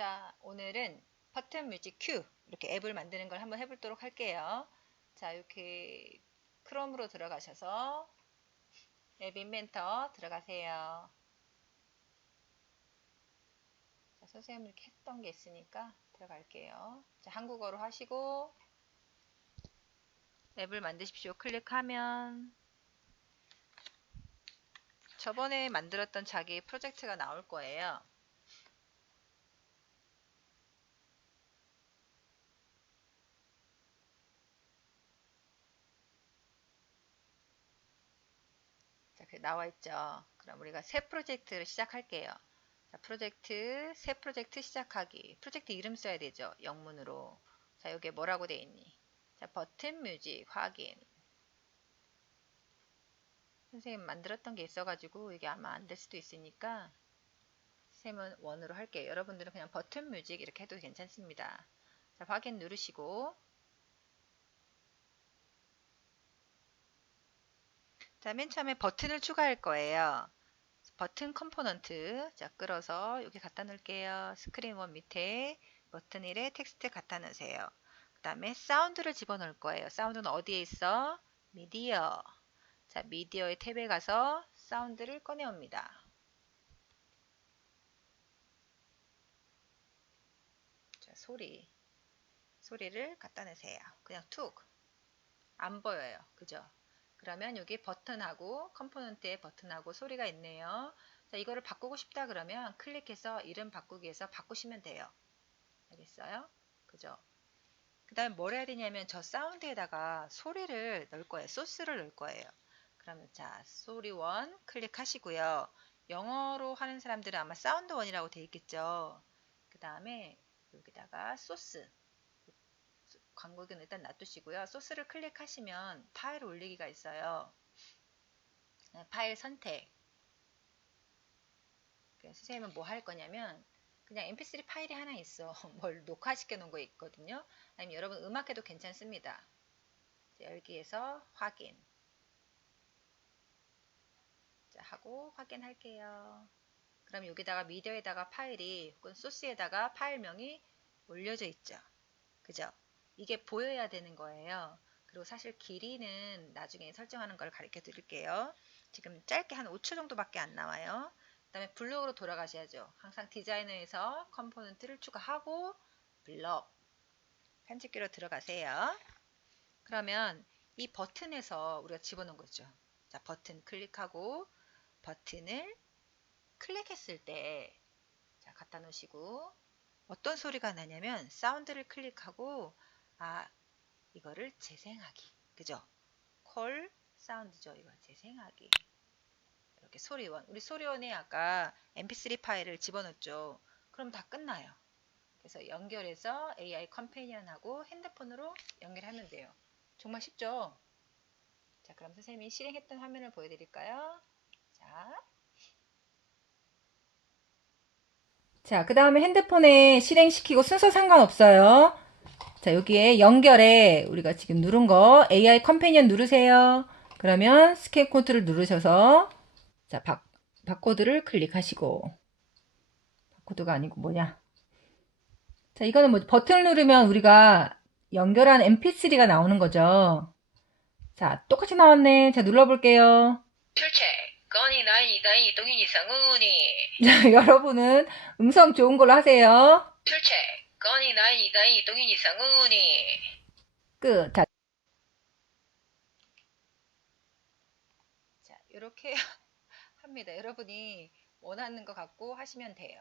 자, 오늘은 버튼 뮤직 큐 이렇게 앱을 만드는 걸 한번 해보도록 할게요. 자, 이렇게 크롬으로 들어가셔서 앱 인벤터 들어가세요. 자, 선생님 이렇게 했던 게 있으니까 들어갈게요. 자, 한국어로 하시고 앱을 만드십시오. 클릭하면 저번에 만들었던 자기 프로젝트가 나올 거예요. 나와 있죠. 그럼 우리가 새 프로젝트를 시작할게요. 자, 프로젝트, 새 프로젝트 시작하기. 프로젝트 이름 써야 되죠. 영문으로. 자, 여기에 뭐라고 돼 있니? 자, 버튼 뮤직 확인. 선생님 만들었던 게 있어가지고 이게 아마 안 될 수도 있으니까 쌤은 원으로 할게요. 여러분들은 그냥 버튼 뮤직 이렇게 해도 괜찮습니다. 자, 확인 누르시고 자, 맨 처음에 버튼을 추가할 거예요. 버튼 컴포넌트 자 끌어서 여기 갖다 놓을게요. 스크린 원 밑에 버튼 1에 텍스트 갖다 놓으세요. 그 다음에 사운드를 집어넣을 거예요. 사운드는 어디에 있어? 미디어. 자, 미디어의 탭에 가서 사운드를 꺼내옵니다. 자, 소리. 소리를 갖다 내세요. 그냥 툭. 안 보여요. 그죠? 그러면 여기 버튼하고 컴포넌트에 버튼하고 소리가 있네요. 자, 이거를 바꾸고 싶다 그러면 클릭해서 이름 바꾸기에서 바꾸시면 돼요. 알겠어요? 그죠? 그 다음에 뭘 해야 되냐면 저 사운드에다가 소리를 넣을 거예요. 소스를 넣을 거예요. 그러면 자, 소리 원 클릭하시고요. 영어로 하는 사람들은 아마 사운드 원이라고 되어 있겠죠. 그 다음에 여기다가 소스 광고기는 일단 놔두시고요. 소스를 클릭하시면 파일 올리기가 있어요. 네, 파일 선택. 선생님은 뭐 할 거냐면 그냥 mp3 파일이 하나 있어. 뭘 녹화시켜 놓은 거 있거든요. 아니면 여러분 음악해도 괜찮습니다. 열기에서 확인. 자, 하고 확인할게요. 그럼 여기다가 미디어에다가 파일이 혹은 소스에다가 파일명이 올려져 있죠. 그죠? 이게 보여야 되는 거예요. 그리고 사실 길이는 나중에 설정하는 걸 가르쳐 드릴게요. 지금 짧게 한 5초 정도밖에 안 나와요. 그 다음에 블록으로 돌아가셔야죠. 항상 디자이너에서 컴포넌트를 추가하고 블록 편집기로 들어가세요. 그러면 이 버튼에서 우리가 집어넣은 거죠. 자, 버튼 클릭하고 버튼을 클릭했을 때 자, 갖다 놓으시고 어떤 소리가 나냐면 사운드를 클릭하고 아 이거를 재생하기 그죠? 콜 사운드죠. 이거 재생하기 이렇게 소리원 우리 소리원에 아까 mp3 파일을 집어넣었죠. 그럼 다 끝나요. 그래서 연결해서 AI 컴패니언하고 핸드폰으로 연결하면 돼요. 정말 쉽죠? 자 그럼 선생님이 실행했던 화면을 보여드릴까요? 자. 자, 그 다음에 핸드폰에 실행시키고 순서 상관없어요. 자, 여기에 연결에 우리가 지금 누른 거 AI 컴패니언 누르세요. 그러면 스캔 코드를 누르셔서 자, 바, 바코드를 클릭하시고 바코드가 아니고 뭐냐? 자, 이거는 뭐 버튼을 누르면 우리가 연결한 mp3가 나오는 거죠. 자, 똑같이 나왔네. 자, 눌러볼게요. 출첵 건이 나이 나이 동인 이 상훈이 자, 여러분은 음성 좋은 걸로 하세요. 출첵 건이 나이 나이 동인이 상훈이 끝. 자, 자 이렇게 합니다. 여러분이 원하는 것 갖고 하시면 돼요.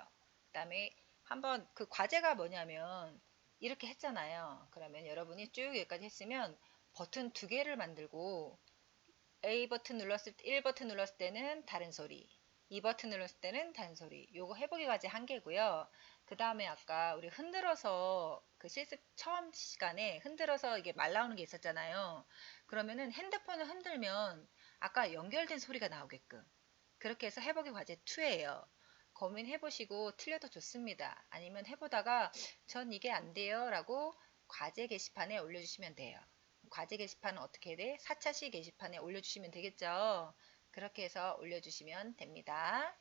그 다음에 한번 그 과제가 뭐냐면 이렇게 했잖아요. 그러면 여러분이 쭉 여기까지 했으면 버튼 두 개를 만들고 A 버튼 눌렀을 때 1 버튼 눌렀을 때는 다른 소리 2 버튼 눌렀을 때는 다른 소리 요거 해보기 과제 한 개고요. 그 다음에 아까 우리 흔들어서 그 실습 처음 시간에 흔들어서 이게 말 나오는 게 있었잖아요. 그러면은 핸드폰을 흔들면 아까 연결된 소리가 나오게끔 그렇게 해서 해보기 과제 2예요. 고민해보시고 틀려도 좋습니다. 아니면 해보다가 전 이게 안 돼요 라고 과제 게시판에 올려주시면 돼요. 과제 게시판은 어떻게 돼? 4차시 게시판에 올려주시면 되겠죠. 그렇게 해서 올려주시면 됩니다.